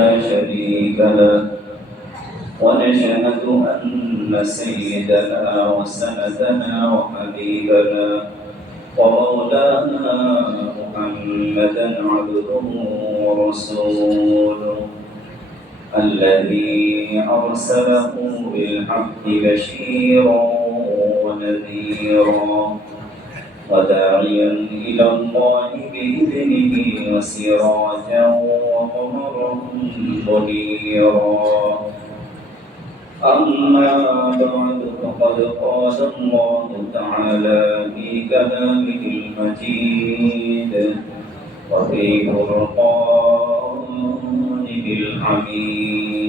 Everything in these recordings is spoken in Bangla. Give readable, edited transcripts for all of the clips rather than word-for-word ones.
لا شريك له ونشهد أن سيدنا وسندنا وحبيبنا ومولانا محمدا عبده ورسوله الذي أرسله بالحق بشيرا ونذيرا وداعيا إلى الله بإذنه وسراجا وقمرا منيرا أما بعد فقد قال الله تعالى في كلامه المجيد وفي فرقانه الحميد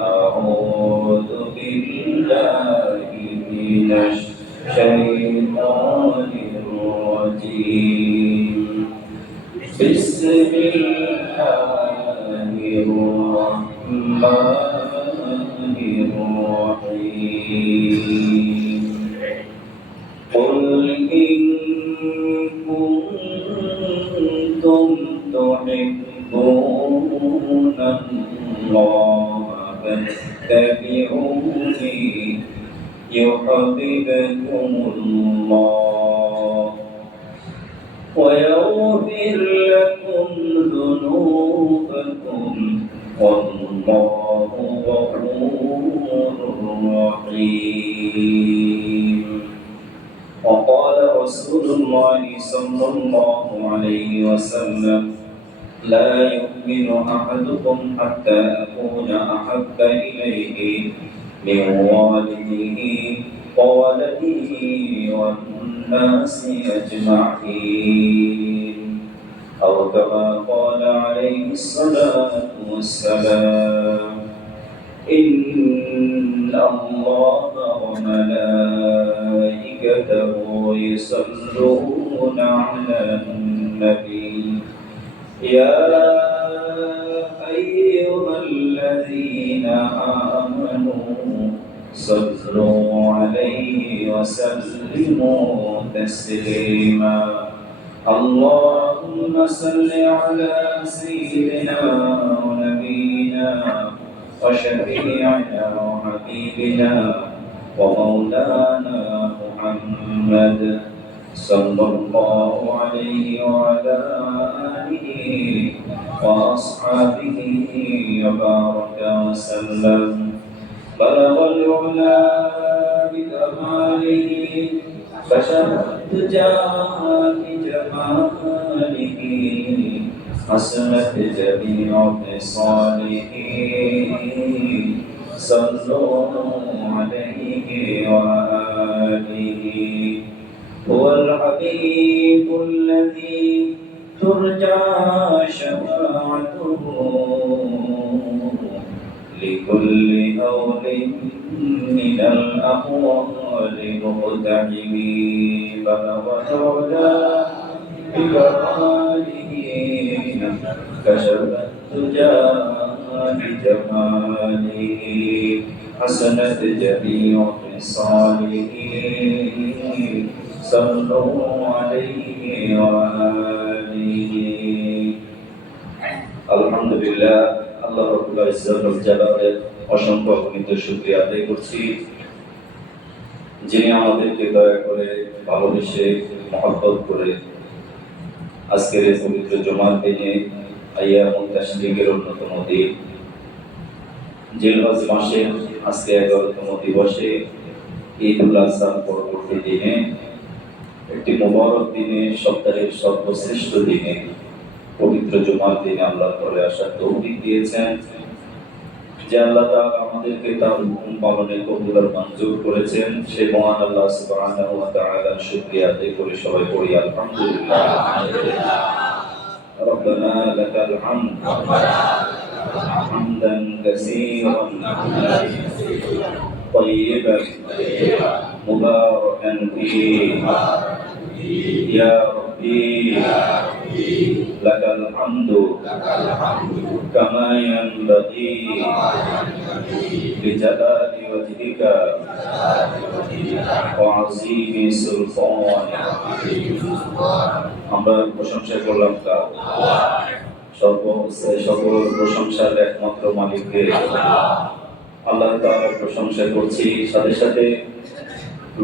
أعوذ بالله من الشيطان الرجيم بسم الله الرحمن الرحيم قل إن كنتم تحبون الله فاتبعوني يحببكم الله ويغفر لكم ذنوبكم والله غفور رحيم وقال رسول الله صلى الله عليه وسلم لا يؤمن أحدكم حتى أكون أحب إليه من والده وولده والناس أجمعين أو كما قال عليه الصلاة والسلام إن الله وملائكته يصلون على النبي يا أيها الذين آمنوا صلوا عليه وسلموا تسليما اللهم صل على سيدنا ونبينا وشفيعنا وحبيبنا ومولانا محمد صلى الله عليه وعلى آله وأصحابه وبارك وسلم بلغ العلا بكماله فشهدت جاه بجماله حسنت جميع خصاله صلوا عليه وآله هو الحبيب الذي ترجى شفاعته لكل هول من الأهوال مقتحم بلغ العلا بكماله كشف الدجى بجماله حسنت جميع خصاله صلوا عليه وآله الحمد لله আল্লাহ রাব্বুল ইজ্জত ওয়াল জালালের অসংখ্য অগণিত শুকরিয়া আদায় করছি যিনি আমাদেরকে দয়া করে ভালোবেসে মহব্বত করে আজকের এই পবিত্র জুমার দিনে আইয়ামুত তাশরিকের অন্যতম দিন জিলহজ মাসের আজকে 11তম দিবসে ঈদুল আজহার পরবর্তী দিনে একটি মোবারক দিনে সপ্তাহের সর্বশ্রেষ্ঠ দিনে পবিত্র জুমার দিনে আল্লাহ করে আসার তৌফিক দিয়েছেন যে আল্লাহ তাআলা আমাদেরকে তার হুকুম পালনে কবুল আর মঞ্জুর করেছেন সেই মহান আল্লাহ সুবহানাহু ওয়া তাআলার শুকরিয়া আদায় করে সবাই পড়ি আলহামদুলিল্লাহ রব্বানা লাকাল হামদ হামদান কাসীরান طيبا مباركا فيه يا ربي لك الحمد كما ينبغي لجلال وجهك وعظيم سلطانك আমরা প্রশংসা করলাম অবস্থায় সকল প্রশংসার একমাত্র মালিককে আল্লাহ তাআলার প্রশংসা করছি, সাথে সাথে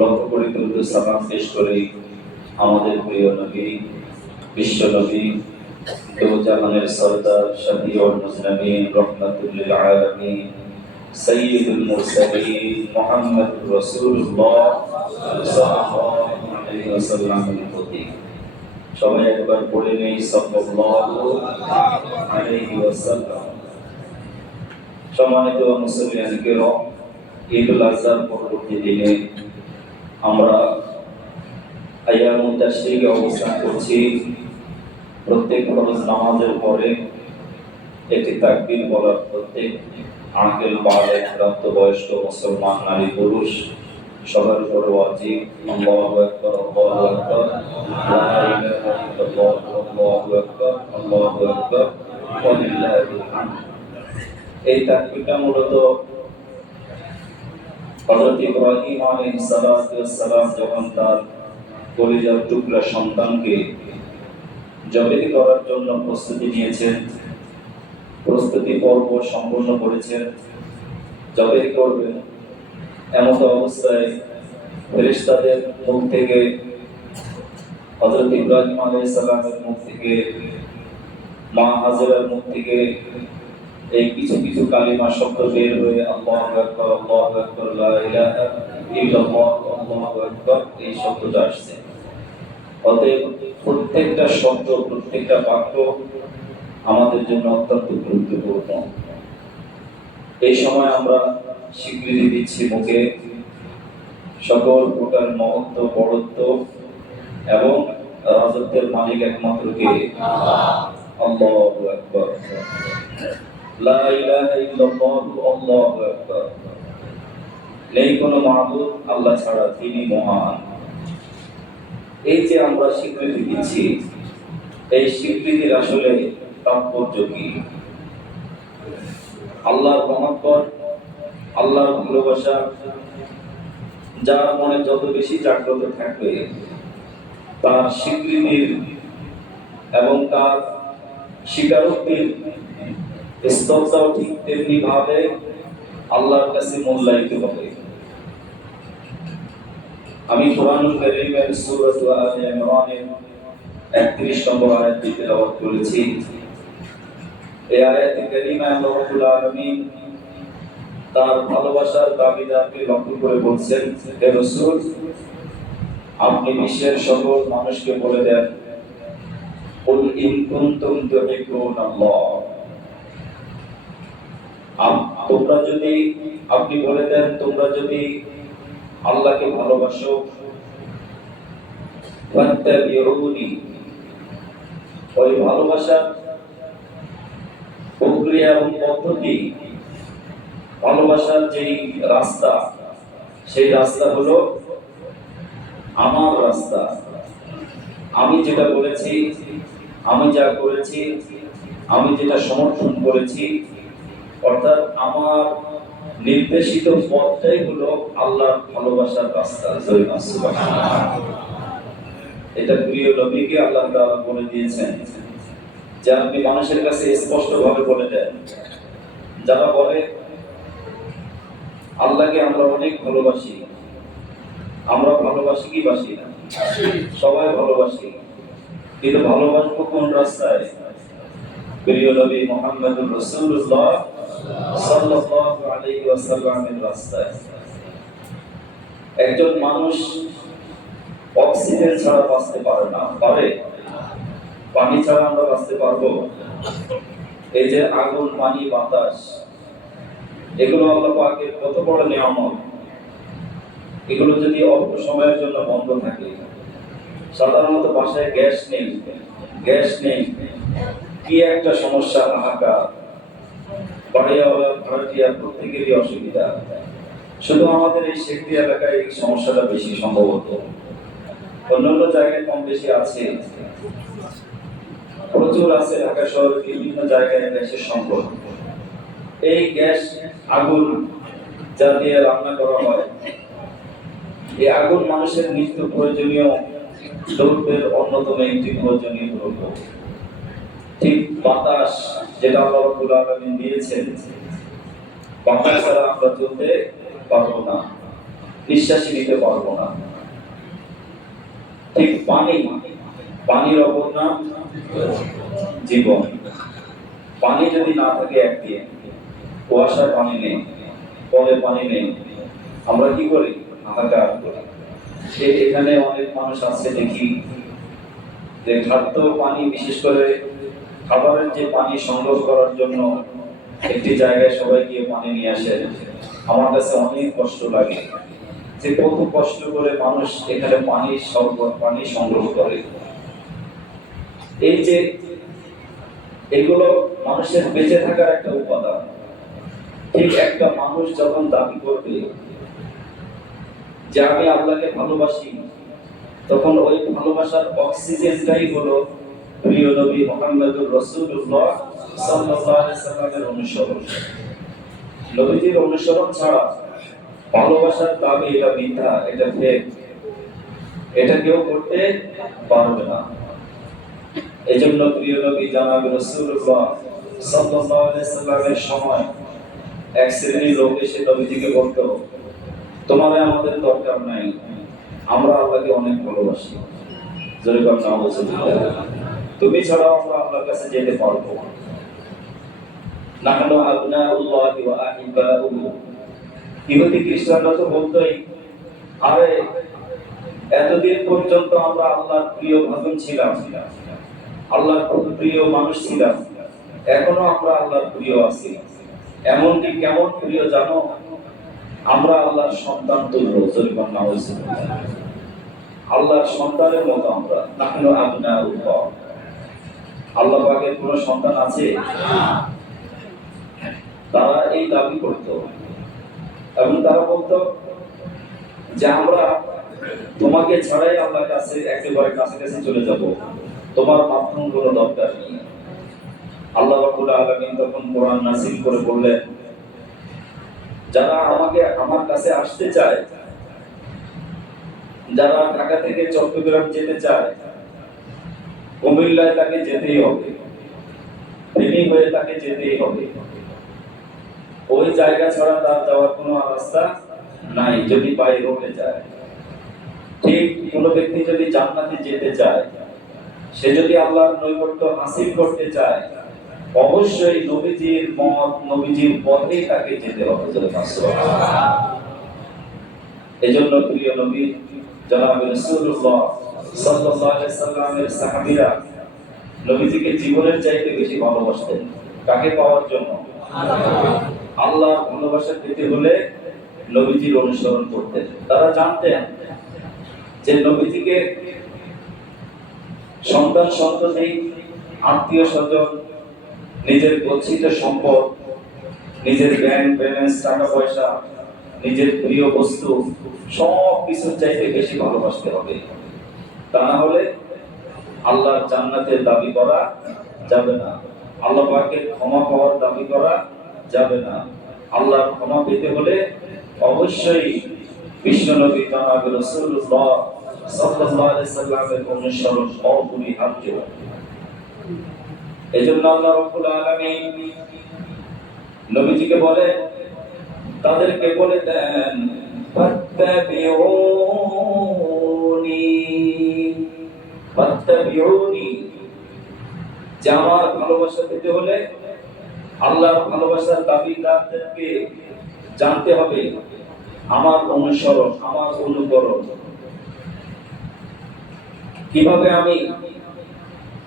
লক্ষ্য করে দ্রুত সালাম পেশ করে আমাদের প্রিয় নবী, বিশ্ব নবী, দো জাহানের সরদার, শফিউল মুজনিবিন, রাহমাতুল লিল আলামিন, সাইয়্যিদুল মুরসালিন মুহাম্মদুর রাসূলুল্লাহ সাল্লাল্লাহু আলাইহি ওয়াসাল্লামের প্রতি সবাই একবার পড়ে নেই সাল্লাল্লাহু আলাইহি ওয়াসাল্লাম। সম্মানিত মুসলিম কিরাম, ঈদুল আজহার পরবর্তী দিনে আমরা আইয়ামুত তাশরীকে অবস্থান করছি। প্রত্যেক ফরজ নামাজের পরে একটি তাকবীর বলার প্রত্যেক আকিল বালেগ প্রাপ্তবয়স্ক মুসলমান নারী পুরুষ সবার উপর ওয়াজিব। আল্লাহু আকবার, আল্লাহু আকবার, লা ইলাহা ইল্লাল্লাহ, আল্লাহু আকবার, আল্লাহু আকবার, ওয়া লিল্লাহিল হামদ। এই তাকবীরটা মূলত হযরত ইব্রাহিম আলাইহিস সালাতু ওয়াস সালাম যখন তার কলিজার টুকরা সন্তানকে জবাই করার জন্য প্রস্তুতি নিয়েছেন, প্রস্তুতি পর্ব সম্পূর্ণ করেছেন, জবাই করবেন, এমত অবস্থায় ফেরেশতাদের মুখ থেকে, হযরত ইব্রাহিম আলাইহিস সালামের মুখ থেকে, মা হাজেরার মুখ থেকে এই কিছু কিছু কালিমা শব্দ বের হয়ে আল্লাহু আকবার, আল্লাহু আকবার, লা ইলাহা ইল্লাল্লাহ, আল্লাহু আকবার, এই শব্দটা আসছে। অতএব প্রত্যেকটা শব্দ, প্রত্যেকটা বাক্য আমাদের জন্য অত্যন্ত গুরুত্বপূর্ণ। এই সময় আমরা স্বীকৃতি দিচ্ছি মুখে সকল প্রকার মহত্ব, বড়ত্ব এবং রাজত্বের মালিক একমাত্র কে? আল্লাহু আকবার, লা ইলাহা ইল্লাল্লাহ, আল্লাহু আকবার। নেই কোনো মাবুদ আল্লাহ ছাড়া, তিনি মহান। এই যে আমরা স্বীকৃতি দিচ্ছি, এই স্বীকৃতির আসলে তাৎপর্য কি? আল্লাহর মহব্বত, আল্লাহর ভালোবাসা যার মনে যত বেশি জাগ্রত থাকবে, তার স্বীকৃতির এবং তার স্বীকারোক্তির স্তরটাও ঠিক তেমনি ভাবে আল্লাহর কাছে মূল্যায়িত হবে। আমি কুরআনুল কারীমের সূরা আলে ইমরানের 31 নম্বর আয়াতটি তেলাওয়াত করেছি। এই আয়াতে কারীমায় আল্লাহ রাব্বুল আলামিন তার ভালোবাসার দাবিদারকে লক্ষ্য করে বলছেন, হে রাসূল, আপনি বিশ্বের সকল মানুষকে বলে দেন, কুল ইন কুনতুম তুহিব্বুনাল্লাহ, তোমরা যদি, আপনি বলে দেন, তোমরা যদি আল্লাহকে ভালোবাসো, ফাত্তাবিউনি, ওই ভালোবাসার প্রক্রিয়া এবং পদ্ধতি, ভালোবাসার যেই রাস্তা, সেই রাস্তা হলো আমার রাস্তা। আমি যেটা বলেছি, আমি যা করেছি, আমি যেটা সমর্থন করেছি, অর্থাৎ আমার নির্দেশিত পথটাই হলো আল্লাহর ভালোবাসার রাস্তা। এটা প্রিয় নবীকে আল্লাহ তাআলা বলে দিয়েছেন যে আপনি মানুষের কাছে স্পষ্ট ভাবে বলে দেন। যারা বলে আল্লাহকে আমরা অনেক ভালোবাসি, আমরা ভালোবাসি কি বাসি না? সবাই ভালোবাসি, কিন্তু ভালোবাসবো কোন রাস্তায়? প্রিয় নবী মুহাম্মদুর রাসূলুল্লাহ সাল্লাল্লাহু আলাইহি ওয়াসাল্লামের রাস্তায়। একজন মানুষ অক্সিজেন ছাড়া বাঁচতে পারে না, পারে? পানি ছাড়া আমরা বাঁচতে পারবো? এই যে আগুন, পানি, বাতাস, এগুলো আল্লাহ পাকের কত বড় নিয়ামত। এগুলো যদি অল্প সময়ের জন্য বন্ধ থাকে, সাধারণত বাসায় গ্যাস নেই, গ্যাস নেই, কি একটা সমস্যা, হাহাকার, বাড়িওয়ালা, ভাড়াটিয়া, প্রত্যেকেরই অসুবিধা। শুধু আমাদের এই শেখরি এলাকায় এই সমস্যাটা বেশি সম্ভবত, অন্যান্য জায়গায় কম বেশি আছে, প্রচুর আছে। ঢাকা শহরের বিভিন্ন জায়গায় গ্যাসের সংকট। এই গ্যাস, আগুন যা দিয়ে রান্না করা হয়, এই আগুন মানুষের নিত্য প্রয়োজনীয় দ্রব্যের অন্যতম একটি প্রয়োজনীয় দ্রব্য। ঠিক বাতাস, যেটা আল্লাহ রাব্বুল আলামিন দিয়েছেন, বাংলা ছাড়া আমরা চলতে পারবো না, নিঃশ্বাসই নিতে পারবো না। ঠিক পানির অপর নাম জীবন। পানি যদি না থাকে একদিন, কুয়াশার পানি নেই, কলে পানি নেই, আমরা কি করি? হাহাকার করি। এখানে অনেক মানুষ আছে দেখি যে খাদ্য পানি, বিশেষ করে খাবারের যে পানি সংগ্রহ করার জন্য একটি জায়গায় সবাই গিয়ে পানি নিয়ে আসে। আমার কাছে অনেক কষ্ট লাগে যে কত কষ্ট করে মানুষ এখানে পানি সংগ্রহ করে। এই যে এগুলো মানুষের বেঁচে থাকার একটা উপাদান। ঠিক একটা মানুষ যখন দাবি করবে যে আমি আল্লাহকে ভালোবাসি, তখন ওই ভালোবাসার অক্সিজেনটাই হলো প্রিয় নবী মুহাম্মদুর রাসূলুল্লাহ সাল্লাল্লাহু আলাইহি সাল্লামের অনুসরণ। নবীজির অনুসরণ ছাড়া ভালোবাসার দাবি এটা মিথ্যা, এটা ফেক, এটা কেউ করতে পারবে না। এজন্য প্রিয় নবী জনাব রাসূলুল্লাহ সাল্লাল্লাহু আলাইহি সাল্লামের সময় এক শ্রেণীর লোক এসে নবীজিকে বলতো, তোমার আমাদের দরকার নাই, আমরা আল্লাহকে অনেক ভালোবাসি, জোরে বলেন নাউযুবিল্লাহ, তুমি ছাড়াও আমরা আল্লাহর কাছে যেতে পারবো। নাহনু আবনাউল্লাহি ওয়া আহিব্বাউহু। ইহুদি খ্রিস্টানরা তো বলতোই, আরে এতদিন পর্যন্ত আমরা আল্লাহর প্রিয় ভাজন ছিলাম, আল্লাহর প্রিয় মানুষ ছিলাম, এখনো আমরা আল্লাহর প্রিয় আছি। এমনকি কেমন প্রিয় জানো? আমরা আল্লাহর সন্তান তুল্য, জোরে বলেন নাউযুবিল্লাহ, আল্লাহর সন্তানের মতো আমরা। নাহনু আবনাউল্লাহ। আল্লাহ পাকের কোনো সন্তান আছে? তারা এই দাবি করত এবং তারা বলতো যে আমরা তোমাকে ছাড়াই আল্লাহর কাছে একেবারে কাছাকাছি চলে যাব, তোমার মাধ্যম কোনো দরকার নেই। আল্লাহ রাব্বুল আলামিন তখন কোরআন নাযিল করে বললেন, যারা আমার কাছে আসতে চায়, যারা ঢাকা থেকে চট্টগ্রাম যেতে চায়, কুমিল্লায় তাকে যেতেই হবে, ফেনী হয়ে তাকে যেতেই হবে। ওই জায়গা ছাড়া তার যাওয়ার কোনো রাস্তা নাই, যদি বাই রোডে যায়। ঠিক কোনো ব্যক্তি যদি জান্নাতে যেতে চায়, সে যদি আল্লাহর নৈকট্য হাসিল করতে চায়, অবশ্যই নবীজির মত, নবীজির পথেই তাকে যেতে হবে। এজন্য প্রিয় নবী জনাব রাসূলুল্লাহ সাল্লাল্লাহু আলাইহি সাল্লামের সাহাবীরা নবীজিকে জীবনের চাইতে বেশি ভালোবাসতেন। কাকে পাওয়ার জন্য? আল্লাহর ভালোবাসা পেতে হলে নবীজির অনুসরণ করতেন। তারা জানতেন যে নবীজিকে সন্তান সন্ততি, আত্মীয় স্বজন, নিজের গচ্ছিত সম্পদ, নিজের ব্যাংক ব্যালেন্স, টাকা পয়সা, নিজের প্রিয় বস্তু সব কিছুর চাইতে বেশি ভালোবাসতে হবে। তা না হলে আল্লাহর জান্নাতের দাবি করা যাবে না, আল্লাহ পাকের ক্ষমা পাওয়ার দাবি করা যাবে না। আল্লাহর ক্ষমা পেতে হলে অবশ্যই বিশ্বনবী জনাব রাসূলুল্লাহ সাল্লাল্লাহু আলাইহি সাল্লামের অনুসরণ অপরিহার্য। এজন্য আল্লাহ রাব্বুল আলামিন নবীজিকে বলে, তাদেরকে বলে দেন, ফাত্তাবিউনি, যে আমার ভালোবাসা পেতে হলে আল্লাহর ভালোবাসার দাবিদারদেরকে জানতে হবে, আমার অনুসরণ, আমার অনুকরণ। কিভাবে আমি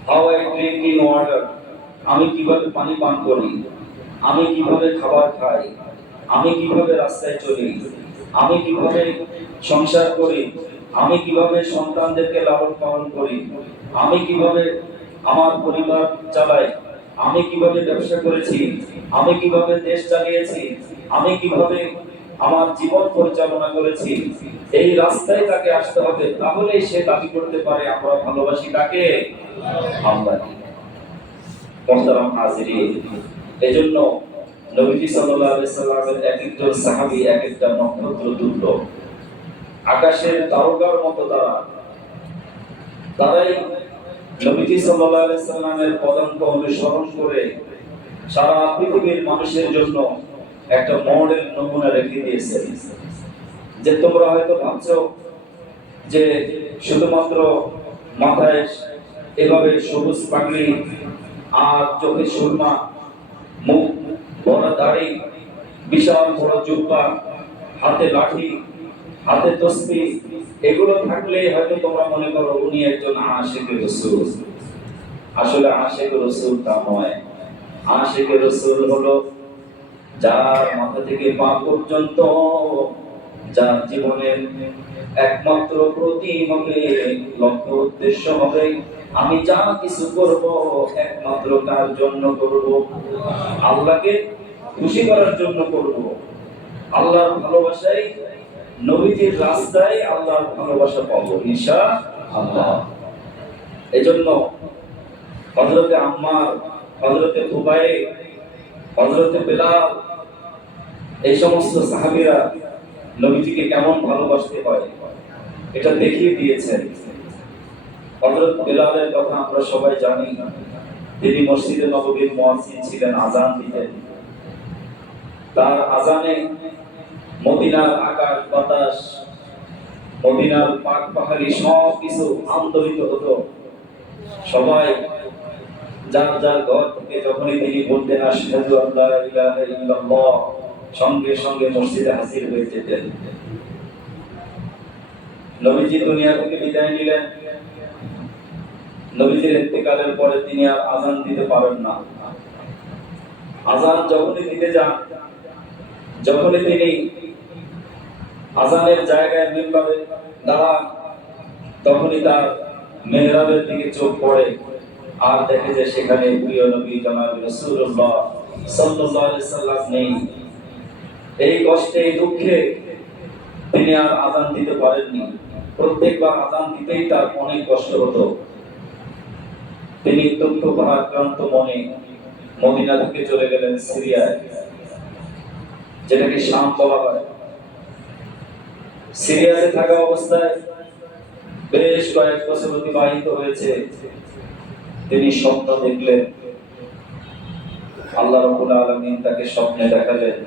হাউ আই ড্রিঙ্কিং ওয়াটার, আমি কিভাবে পানি পান করি, আমি কিভাবে খাবার খাই, আমি কিভাবে রাস্তায় চলি, আমি কিভাবে সংসার করি, আমি কিভাবে সন্তানদেরকে লালন পালন করি, আমি কিভাবে আমার পরিবার চালাই, আমি কিভাবে ব্যবসা করেছি, আমি কিভাবে দেশ চালিয়েছি, আমি কিভাবে আমার জীবন পরিচালনা করেছি, এই রাস্তায় তাকে আসতে হবে। তাহলেই সে দাবি করতে পারে আমরা ভালোবাসি কাকে? আল্লাহকে। মুহতারাম হাজিরিন, এজন্য নবীজি সাল্লাল্লাহু আলাইহি সাল্লামের এক একজন সাহাবী এক একটা নক্ষত্র তুল্য, আকাশের তারকার মতো তারাই নবীজি সাল্লাল্লাহু আলাইহি সাল্লামের পদাঙ্ক অনুসরণ করে সারা পৃথিবীর মানুষের জন্য একটা মডেল নমুনা রেখে দিয়েছেন। যে তোমরা হয়তো ভাবছো যে শুধুমাত্র মাথায় এভাবে সবুজ পাগড়ি আর চোখে সুরমা, মুখ ভরা দাড়ি, বিশাল বড় জুব্বা, হাতে লাঠি, হাতে তসবিহ, এগুলো থাকলে হয়তো তোমরা মনে করো উনি একজন আশিকে রাসূল। আসলে আশিকে রাসূল তা নয়। আশিকে রাসূল হলো যার মাথা থেকে পা পর্যন্ত, যার জীবনের একমাত্র প্রতিমকে লক্ষ্য উদ্দেশ্য হবে আমি যা কিছু করব একমাত্র কার জন্য করব? আল্লাহকে খুশি করার জন্য করব। আল্লাহর ভালোবাসায়, নবীজির রাস্তায় আল্লাহর ভালোবাসা পাবো ইনশাআল্লাহ। এজন্য হযরতে আম্মার, হযরতে খুবাইব, হযরতে বেলাল, এই সমস্ত সাহাবীরা নবীজিকে কেমন ভালোবাসতে হয় এটা দেখিয়ে দিয়েছেন। হযরত বেলালের কথা আমরা সবাই জানি। তিনি মসজিদে নববীর মুয়াজ্জিন ছিলেন, আযান দিতেন। তার আযানে মদিনার আকাশ বাতাস, মদিনার পাক পাহাড়ি সব কিছু আন্দোলিত হতো। সবাই যার যার ঘর থেকে যখনই তিনি বলতেন আশহাদু আল্লা ইলাহা ইল্লাল্লাহ, সঙ্গে সঙ্গে মসজিদে হাজির হয়ে যেতেন। নবীজি দুনিয়া থেকে বিদায় নিলেন। নবীজির ইন্তেকালের পরে তিনি আর আযান দিতে পারেন না। আযান যখনই দিতে যান, যখনই তিনি আযানের জায়গায় মিম্বারে দাঁড়ান, তখনই তার মেহরাবের দিকে চোখ পড়ে আর দেখে যে সেখানে প্রিয় নবী জনাব রাসূলুল্লাহ সাল্লাল্লাহু আলাইহি সাল্লাম নেই। এই কষ্টে, এই দুঃখে তিনি আর আযান দিতে পারেননি। প্রত্যেকবার আযান দিতেই তার অনেক কষ্ট হতো। তিনি দুঃখ ভারাক্রান্ত মনে মদিনা থেকে চলে গেলেন সিরিয়ায়, যেটাকে শাম বলা হয়। সিরিয়াতে থাকা অবস্থায় বেশ কয়েক বছর অতিবাহিত হয়েছে। তিনি স্বপ্ন দেখলেন, আল্লাহ রাব্বুল আলামিন তাকে স্বপ্নে দেখালেন।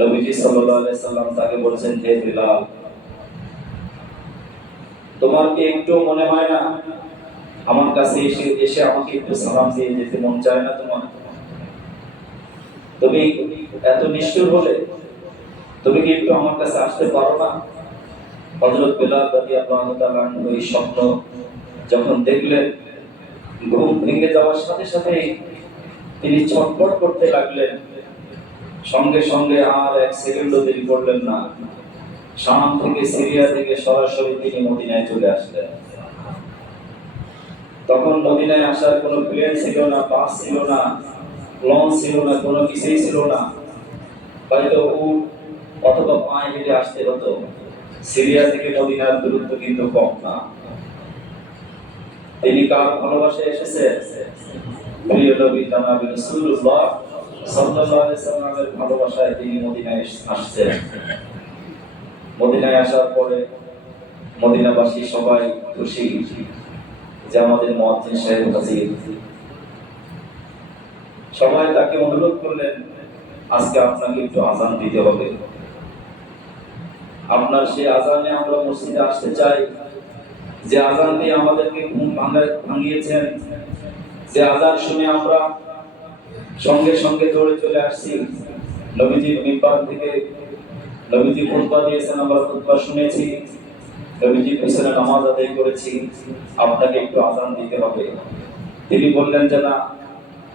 নবীজি সাল্লাল্লাহু আলাইহি সাল্লাম তাকে বলেছেন, হে বিলাল, তোমার কি একটু মনে হয় না আমার কাছে এসে আমাকে একটু সালাম দিয়ে যেতে মন চায় না তোমার? তুমি এত নিষ্ঠুর হলে তুমি কি একটু আমার কাছে আসতে পারো না? হযরত বিলাল রাদিয়াল্লাহু তাআলা এই স্বপ্ন যখন দেখলেন, ঘুম ভেঙে যাওয়ার সাথে সাথে তিনি ছটফট করতে লাগলেন। সঙ্গে সঙ্গে আর এক সেকেন্ডও দেরি করলেন না। শাম থেকে, সিরিয়া থেকে সরাসরি তিনি মদিনায় চলে আসলেন। তখন মদিনায় আসার কোনো প্লেন ছিল না, বাস ছিল না, লঞ্চ ছিল না, কোনো কিছুই ছিল না। হয়তো উট অথবা পায়ে হেঁটে আসতে হতো। সিরিয়া থেকে মদিনার দূরত্ব কিন্তু কম না। তিনি কার ভালোবাসায় এসেছেন? প্রিয় নবী জনাব রাসূলুল্লাহ সাল্লাল্লাহু আলাইহি সাল্লামের ভালোবাসায় তিনি মদিনায় আসছেন। মদিনায় আসার পরে মদিনাবাসী সবাই খুশি যে আমাদের মুয়াজ্জিন সাহেব হাজির। সবাই তাকে অনুরোধ করলেন, আজকে আপনাকে একটু আযান দিতে হবে। আপনার সেই আযানে আমরা মসজিদে আসতে চাই, যে আযান দিয়ে আমাদেরকে ঘুম ভাঙিয়েছেন, যে আযান শুনে আমরা সঙ্গে সঙ্গে দৌড়ে চলে আসছি। নবীজির মিম্বার থেকে নবীজি খুতবা দিয়েছেন, আমরা খুতবা শুনেছি, নবীজির পিছনে নামাজ আদায় করেছি, আপনাকে একটু আযান দিতে হবে। তিনি বললেন যে না,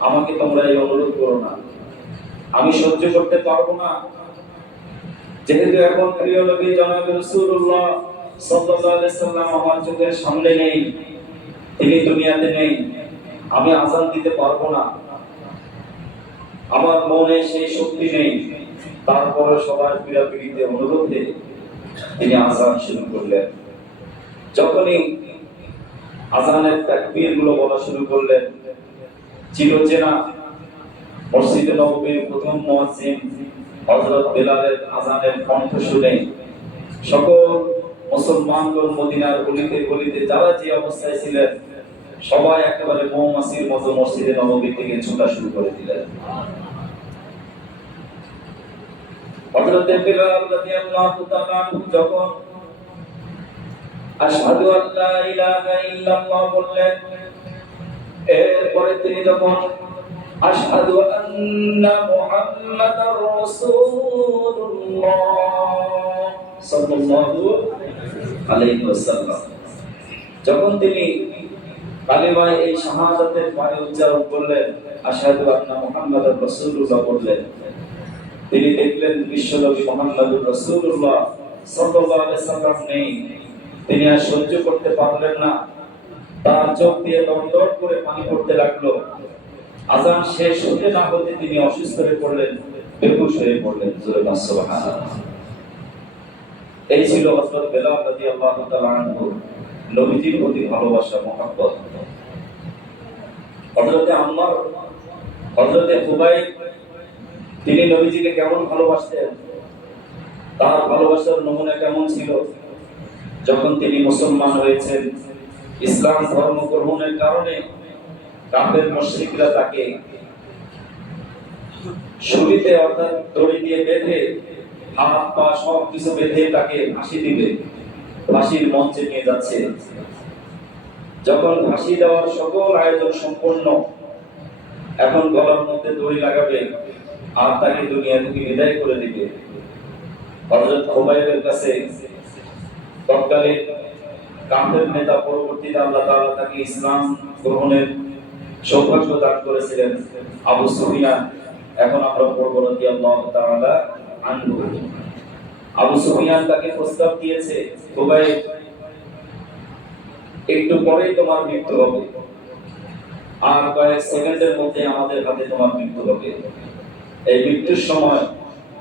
আমাকে তোমরা এই অনুরোধ করো না, আমি সহ্য করতে পারবো না। যেহেতু এখন প্রিয় নবী জনাব রাসূলুল্লাহ সাল্লাল্লাহু আলাইহি সাল্লাম আমার চোখের সামনে নেই, তিনি দুনিয়াতে নেই, আমি আযান দিতে পারবো না, আমার মনে সেই শক্তি নেই। তারপরে সবার পীড়াপিড়িতে অনুরোধে তিনি আযান শুরু করলেন। যখনই আযানের তাকবীর গুলো বলা শুরু করলেন, চিরচেনা মসজিদে নববীর প্রথম মুয়াজ্জিন হযরত বেলালের আযানের কণ্ঠ শুনে সকল মুসলমানগণ মদিনার গলিতে গলিতে যারা যে অবস্থায় ছিলেন সবাই একেবারে মৌমাছির মতো মসজিদে নববী থেকে ছোটা শুরু করে দিলেন। হযরত বিলাল রাদিয়াল্লাহু তাআলা যখন আশহাদু আল্লা ইলাহা ইল্লাল্লাহ বললেন, এরপরে তিনি যখন আশহাদু আন্না মুহাম্মাদার রাসূলুল্লাহ সাল্লাল্লাহু আলাইহি ওয়াসাল্লাম যখন তিনি কালিমায়ে এই শাহাদাতের বাণী উচ্চারণ করলেন, আশহাদু আন্না মুহাম্মাদার রাসূলুল্লাহ বললেন, তিনি দেখলেন বিশ্বনবী মুহাম্মদুর রাসূলুল্লাহ সাল্লাল্লাহু আলাইহি ওয়াসাল্লাম নেই। তিনি আর সহ্য করতে পারলেন না, তার চোখ দিয়ে দড়দড় করে পানি পড়তে লাগলো। আযান শেষ হতে না হতে তিনি অসুস্থ হয়ে পড়লেন, বেহুশ হয়ে পড়লেন। সুবহানাল্লাহ। এই ছিল হযরত বিলাল রাদিয়াল্লাহু তাআলা আনহু নবীজির প্রতি ভালোবাসা, মহব্বত। হযরতে আম্মার, হযরতে খুবাইব তিনি নবীজিকে কেমন ভালোবাসতেন, তার ভালোবাসার নমুনা কেমন ছিল। যখন তিনি মুসলমান হয়েছেন, ইসলাম ধর্ম গ্রহণের কারণে কাফের মুশরিকরা তাকে শুলিতে অর্থাৎ দড়ি দিয়ে বেঁধে, হাত পা সব কিছু বেঁধে তাকে ফাঁসি দিবে, ফাঁসির মঞ্চে নিয়ে যাচ্ছে। যখন ফাঁসি দেওয়ার সকল আয়োজন সম্পন্ন, এখন গলার মধ্যে দড়ি লাগাবে আর তাকে দুনিয়া থেকে বিদায় করে দিবে। হযরত খুবাইবের কাছে তৎকালীন কাফের নেতা, পরবর্তীতে আল্লাহ তাআলা তাকে ইসলাম গ্রহণের সৌভাগ্য দান করেছিলেন, আবু সুফিয়ান। এখন আমরা পড়ব রাদিয়াল্লাহু তাআলা আনহু। আবু সুফিয়ান তাকে প্রস্তাব দিয়েছে, খুবাইব একটু পরেই তোমার মৃত্যু হবে, আর কয়েক সেকেন্ডের মধ্যে আমাদের হাতে তোমার মৃত্যু হবে। এই মৃত্যুর সময়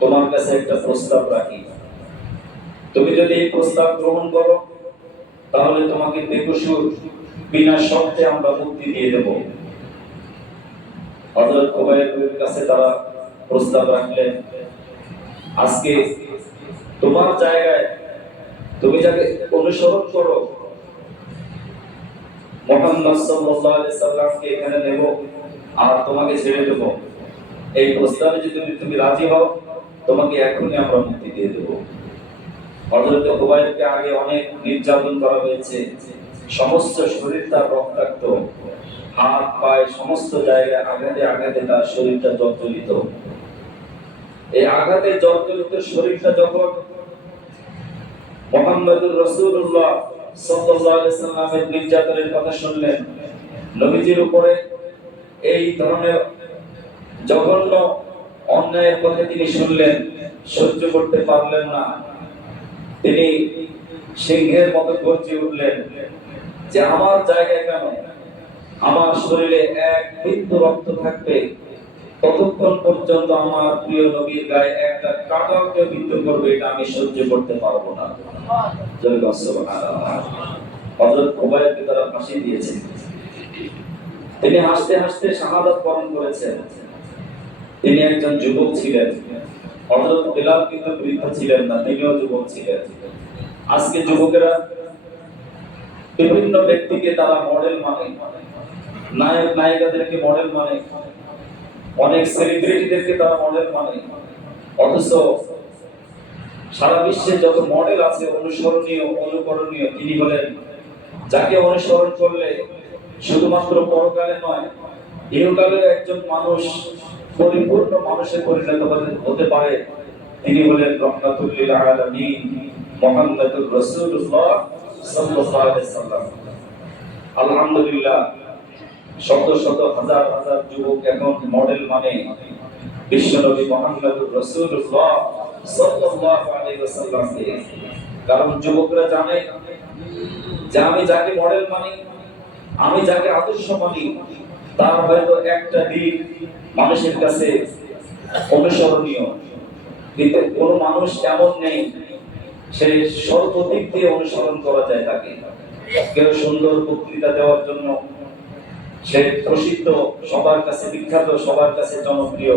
তোমার কাছে একটা প্রস্তাব রাখি, তুমি যদি এই প্রস্তাব গ্রহণ করো তাহলে তোমাকে বেকসুর বিনা শর্তে আমরা মুক্তি দিয়ে দেব। হযরত খুবাইবের কাছে তারা প্রস্তাব রাখলেন, আজকে তোমার জায়গায় তুমি যাকে অনুসরণ করো, মুহাম্মদ সাল্লাল্লাহু আলাইহি সাল্লামকে এখানে নেব আর তোমাকে ছেড়ে দেব। এই প্রস্তাবে যদি তুমি রাজি হও, তোমাকে এখনই আমরা মুক্তি দিয়ে দেব। হযরত খুবাইবকে আগে অনেক নির্যাতন করা হয়েছে, সমস্ত শরীর তার রক্তাক্ত, হাত পায়ে সমস্ত জায়গায় আঘাতে আঘাতে তার শরীরটা জর্জরিত। এই আঘাতে জর্জরিত শরীরটা যখন মুহাম্মদুর রাসূলুল্লাহ সাল্লাল্লাহু আলাইহি সাল্লামের নির্যাতনের কথা শুনলেন, নবীজির উপরে এই ধরনের জঘন্য অন্যায়ের কথা তিনি শুনলেন, সহ্য করতে পারলেন না। তিনি সিংহের মতো গর্জে উঠলেন যে আমার জায়গায় কেন, আমার শরীরে এক বিন্দু রক্ত থাকবে ততক্ষণ পর্যন্ত আমার প্রিয় নবীর গায়ে একটা কাঁটাও কেউ বিদ্ধ করবে, এটা আমি সহ্য করতে পারবো না। হযরত খুবাইবকে তারা ফাঁসি দিয়েছে। তিনি হাসতে হাসতে শাহাদাত বরণ করেছেন। তিনি একজন যুবক ছিলেন। হযরত বিলাল কিন্তু বৃদ্ধ ছিলেন না, তিনিও যুবক ছিলেন। আজকে যুবকেরা বিভিন্ন ব্যক্তিকে তারা মডেল মানে, নায়ক নায়িকাদেরকে মডেল মানে, অনেক সেলিব্রিটিদেরকে তারা মডেল মানে, অথচ সারা বিশ্বে যত মডেল আছে অনুসরণীয়, অনুকরণীয়, তিনি বলেন যাকে অনুসরণ করলে শুধুমাত্র পরকালে নয়, ইহকালেও একজন মানুষ পরিপূর্ণ মানুষে পরিণত হতে পারে। তিনি বলেন রাহমাতুল লিল আলামিন মুহাম্মদুর রাসূলুল্লাহ সাল্লাল্লাহু আলাইহি সাল্লাম। আলহামদুলিল্লাহ, শত শত হাজার হাজার যুবক এখন মডেল মানে বিশ্বনবী মুহাম্মদুর রাসূলুল্লাহ সাল্লাল্লাহু আলাইহি ওয়াসাল্লামকে। কারণ যুবকরা জানে যে আমি যাকে মডেল মানি, আমি যাকে আদর্শ মানি, তার হয়তো একটা দিক মানুষের কাছে অনুসরণীয়, কিন্তু কোন মানুষ এমন নেই সে সর্বদিক দিয়ে অনুসরণ করা যায় তাকে। কেউ সুন্দর বক্তৃতা দেওয়ার জন্য সে প্রসিদ্ধ, সবার কাছে বিখ্যাত, সবার কাছে জনপ্রিয়,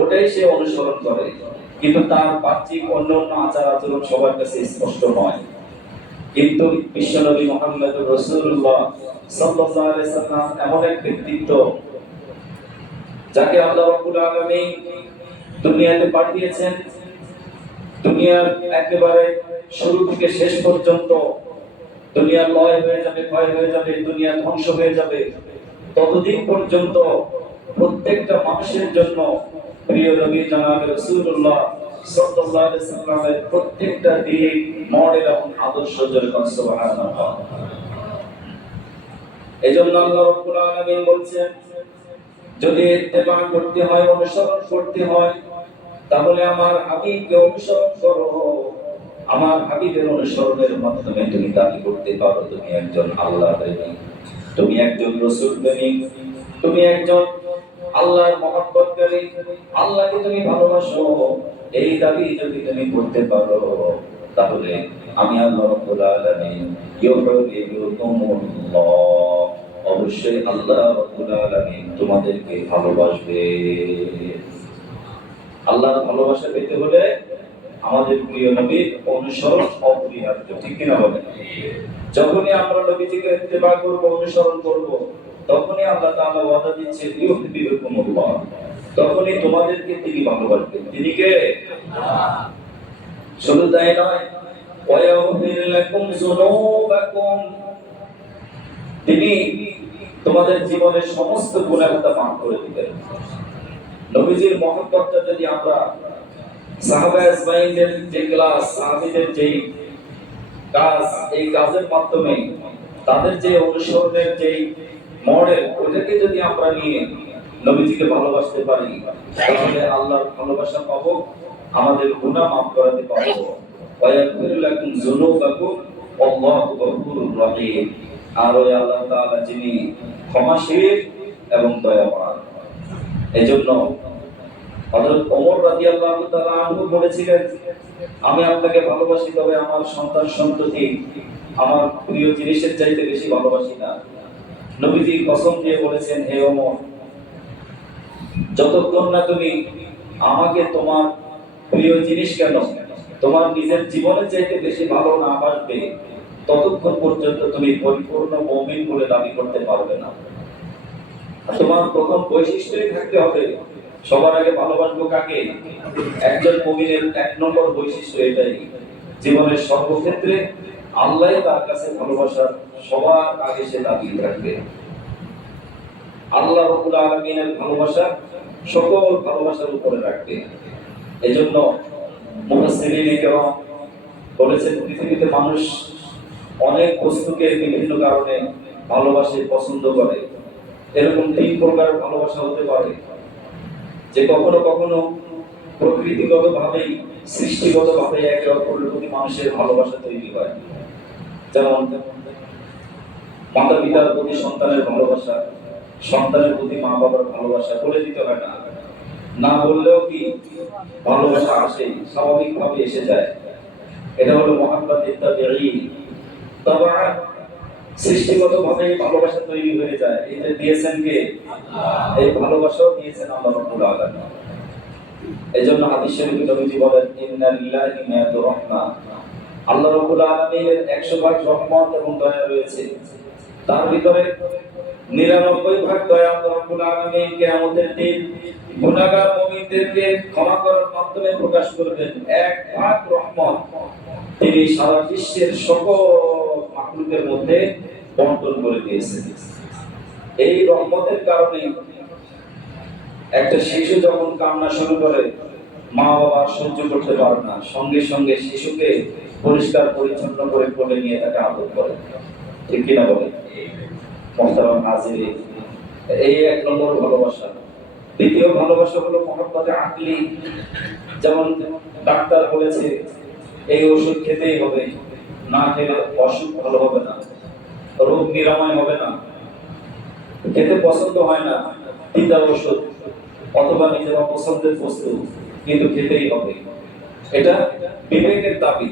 ওটাই সে অনুসরণ করে, কিন্তু তার বাহ্যিক অন্যান্য আচার আচরণ সবার কাছে স্পষ্ট নয়। কিন্তু বিশ্বনবী মুহাম্মদুর রাসূলুল্লাহ সাল্লাল্লাহু আলাইহি সাল্লাম এমন এক ব্যক্তিত্ব যাকে আল্লাহ রাব্বুল আলামিন দুনিয়াতে পাঠিয়েছেন। দুনিয়ার একেবারে শুরু থেকে শেষ পর্যন্ত দুনিয়া লয় হয়ে যাবে, ক্ষয় হয়ে যাবে, দুনিয়া ধ্বংস হয়ে যাবে, ততদিন পর্যন্ত প্রত্যেকটা মানুষের জন্য প্রিয় নবী জনাব রাসূলুল্লাহ সাল্লাল্লাহু আলাইহি সাল্লামের প্রত্যেকটা দিক মডেল এবং আদর্শ যেরকম সুবহানাল্লাহ। এজন্য আল্লাহ রাব্বুল আলামিন বলছেন, যদি ইত্তেবা করতে হয়, অনুসরণ করতে হয়, তাহলে আমার হাবিবকে অনুসরণ করো। আমার হাবিবের অনুসরণের মাধ্যমে তুমি দাবি করতে পারো তুমি একজন আল্লাহর প্রেমিক, তুমি একজন রাসূল প্রেমিক, তুমি একজন আল্লাহর মহব্বতকারী, আল্লাহকে তুমি ভালোবাসো। এই দাবি যদি তুমি করতে পারো, তাহলে আমি আল্লাহ রাব্বুল আলামিন ইউহিব্বুকুমুল্লাহ, অবশ্যই আল্লাহ রাব্বুল আলামিন তোমাদেরকে ভালোবাসবে। আল্লাহর ভালোবাসা পেতে হলে আমাদের প্রিয় নবীর অনুসরণ অপরিহার্য, ঠিক কিনা বলেন? যখনই আমরা নবীজিকে ইত্তেবা করব, অনুসরণ করব, তখনই আল্লাহ তাআলা ওয়াদা দিচ্ছে ইউহিব্বুকুমুল্লাহ, তখনই তোমাদেরকে তিনি ভালোবাসবেন। তিনি কে? শুধু তাই নয়, ওয়ায়াগফির লাকুম যুনুবাকুম, তিনি তোমাদের জীবনের সমস্ত গুনাহ মাফ করে দিবেন। নবীজির মহব্বতটা যদি আমরা সাহাবা আজমাইনদের যে ক্লাস, সাহাবীদের যে কাজ, এই কাজের মাধ্যমে তাদের যে অনুসরণের যে মডেল, ওটাকে যদি আমরা নিয়ে নবীজিকে ভালোবাসতে পারি, তাহলে আল্লাহর ভালোবাসা পাবো, আমাদের গুনাহ মাফ করাতে পাবো। ওয়ায়াগফির লাকুম যুনুবাকুম আল্লাহু গফুরুর রহিম, আর ওই আল্লাহ তাআলা যিনি ক্ষমাশীল এবং দয়াবান। এজন্য হযরত ওমর রাদিয়াল্লাহু তাআলা আনহু বলেছিলেন, আমি আপনাকে ভালোবাসি, তবে আমার সন্তান সন্ততি আমার প্রিয় জিনিসের চাইতে বেশি ভালোবাসি না। নবীজি কসম দিয়ে বলেছেন, হে ওমর, যতক্ষণ না তুমি আমাকে তোমার প্রিয় জিনিস কেন, তোমার নিজের জীবনের চাইতে বেশি ভালো না বাসবে, ততক্ষণ পর্যন্ত তুমি পরিপূর্ণ মুমিন বলে দাবি করতে পারবে না। তোমার প্রথম বৈশিষ্ট্যই থাকতে হবে, সবার আগে ভালোবাসবো কাকে? একজন মুমিনের এক নম্বর বৈশিষ্ট্য এটাই, জীবনের সর্বক্ষেত্রে আল্লাহ তার কাছে ভালোবাসার সবার আগে সে দাবি রাখবে। আল্লাহ রাব্বুল আলামিনের ভালোবাসা সকল ভালোবাসার উপরে রাখবে। এজন্য মুফাসসিরিনে কেরাম বলেছেন, পৃথিবীতে মানুষ অনেক বস্তুকে বিভিন্ন কারণে ভালোবাসে, পছন্দ করে। এরকম তিন প্রকার ভালোবাসা হতে পারে, যে কখনো কখনো প্রকৃতিগতভাবেই, সৃষ্টিগতভাবে একে অপরের প্রতি মানুষের ভালোবাসা তৈরি হয়। যেমন মাতা পিতার প্রতি সন্তানের ভালোবাসা, সন্তানের প্রতি মা বাবার ভালোবাসা, বলে দিতে হয় না, না বললেও কি ভালোবাসা আসে, স্বাভাবিকভাবে এসে যায়। এটা হলো মুহাব্বত ইত্তাবিঈ। তবে সৃষ্টিগতভাবে ভালোবাসা তৈরি হয়ে যায়, এটা দিয়েছেন কে? আল্লাহ। এই ভালোবাসাও দিয়েছেন আল্লাহ রাব্বুল আলামিন। এজন্য হাদিস শরীফে নবীজি বলেন, ইন্না লিল্লাহি মিয়াতুর রাহমা, আল্লাহ রাব্বুল আলামিনের 100 ভাগ রহমত এবং দয়া রয়েছে, তার ভিতরে 99 ভাগ দয়া আল্লাহ রাব্বুল আলামিন কিয়ামতের দিন গুনাহগার মুমিনদেরকে ক্ষমা করার মাধ্যমে প্রকাশ করবেন। 1 ভাগ রহমত তিনি সারা বিশ্বের সকল মাখলুকের মধ্যে বন্টন করে দিয়েছেন। এই রহমতের কারণে একটা শিশু যখন কান্না শুরু করে, মা বাবা সহ্য করতে পারে না, সঙ্গে সঙ্গে শিশুকে পরিষ্কার পরিচ্ছন্ন করে কোলে নিয়ে তাকে আদর করে, ঠিক কিনা বলে? মুহতারাম হাজিরিন, এই এক নম্বর ভালোবাসা। দ্বিতীয় ভালোবাসা হলো মুহাব্বতে আকলি। যেমন ডাক্তার বলেছে এই ওষুধ খেতেই হবে, না খেলে অসুখ ভালো হবে না, রোগ নিরাময় হবে না, খেতে পছন্দ হয় না তিতা ওষুধ অথবা নিজের অপছন্দের বস্তু, কিন্তু খেতেই হবে, এটা বিবেকের দাবি।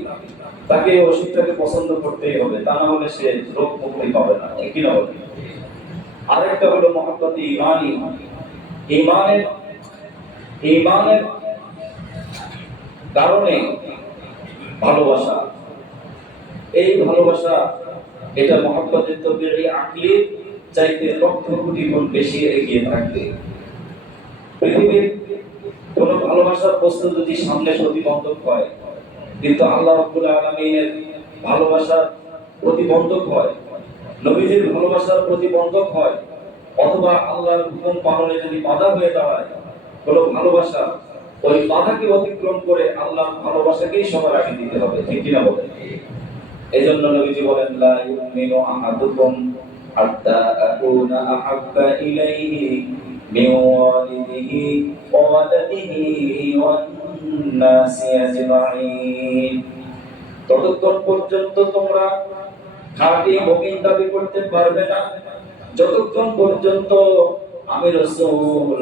তাকে এই ওষুধটাকে পছন্দ করতেই হবে, তা না হলে সে রোগ মুক্তি পাবে না, ঠিক কিনা বলে? আরেকটা হলো মুহাব্বতে ঈমানি। ঈমানের কারণে ভালোবাসা, এই ভালোবাসা এটা মহব্বতের তবিয়ী আকলি চাইতে লক্ষ কোটি গুণ বেশি এগিয়ে থাকবে। পৃথিবীর কোন ভালোবাসার বস্তু যদি সামনে প্রতিবন্ধক হয়, কিন্তু আল্লাহ রাব্বুল আলামিনের ভালোবাসার প্রতিবন্ধক হয়, নবীজির ভালোবাসার প্রতিবন্ধক হয়, অথবা আল্লাহর হুকুম পালনে যদি বাধা হয়ে দাঁড়ায় কোন ভালোবাসা, ওই বাধাকে অতিক্রম করে আল্লাহর ভালোবাসাকেই সবার আগে দিতে হবে, ঠিক কিনা বলেন? এজন্য নবীজি বলেন, লা ইউমিনু আহাদুকুম হাত্তা আকুনা আহাব্বা ইলাইহি মিন ওয়ালিদিহি ওয়া ওয়ালাদিহি ওয়ান নাসি আজমাইন। ততক্ষণ পর্যন্ত তোমরা খাঁটি মুমিন দাবি করতে পারবে না যতক্ষণ পর্যন্ত আমি রাসূল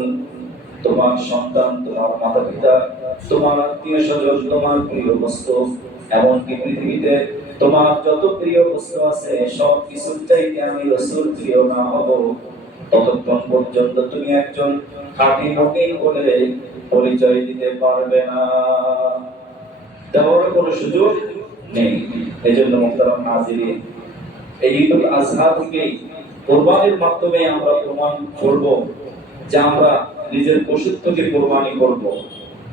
তোমার সন্তান, তোমার মাতা পিতা, তোমার আত্মীয় স্বজন, তোমার প্রিয় বস্তু, এমনকি পৃথিবীতে তোমার যত প্রিয় বস্তু আছে সব কিছুর চাইতে আমি রাসূল প্রিয় না হব, ততক্ষণ পর্যন্ত তুমি একজন খাঁটি মুমিন বলে পরিচয় দিতে পারবে না। দেওয়ার কোনো সুযোগ নেই। এজন্য মুহতারাম হাজিরিন, এই ঈদুল আজহা থেকে কোরবানির মাধ্যমে আমরা প্রমাণ করব যে আমরা নিজের পশুত্বকে কোরবানি করব,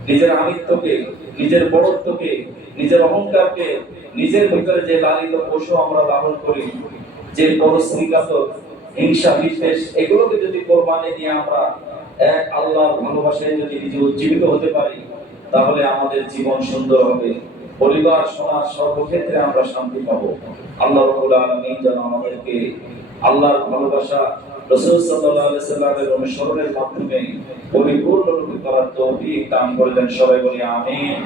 নিজের আমিত্বকে, নিজের বড়ত্বকে, নিজের অহংকারকে, নিজের ভিতরে যে লালিত পশু আমরা লালন করি, যে পরশ্রীকাতর হিংসা বিদ্বেষ, এগুলোকে যদি কোরবানি দিয়ে আমরা এক আল্লাহর ভালোবাসায় যদি নিজে উজ্জীবিত হতে পারি, তাহলে আমাদের জীবন সুন্দর হবে, পরিবার সমাজ সর্বক্ষেত্রে আমরা শান্তি পাবো। আল্লাহ রাব্বুল আলামিন যেন আমাদেরকে আল্লাহর ভালোবাসা, রাসূল সাল্লাল্লাহু আলাইহি সাল্লামের অনুসরণের মাধ্যমে পরিপূর্ণ রূপে করার তৌফিক দান করে দেন। সবাই বলি আমিন।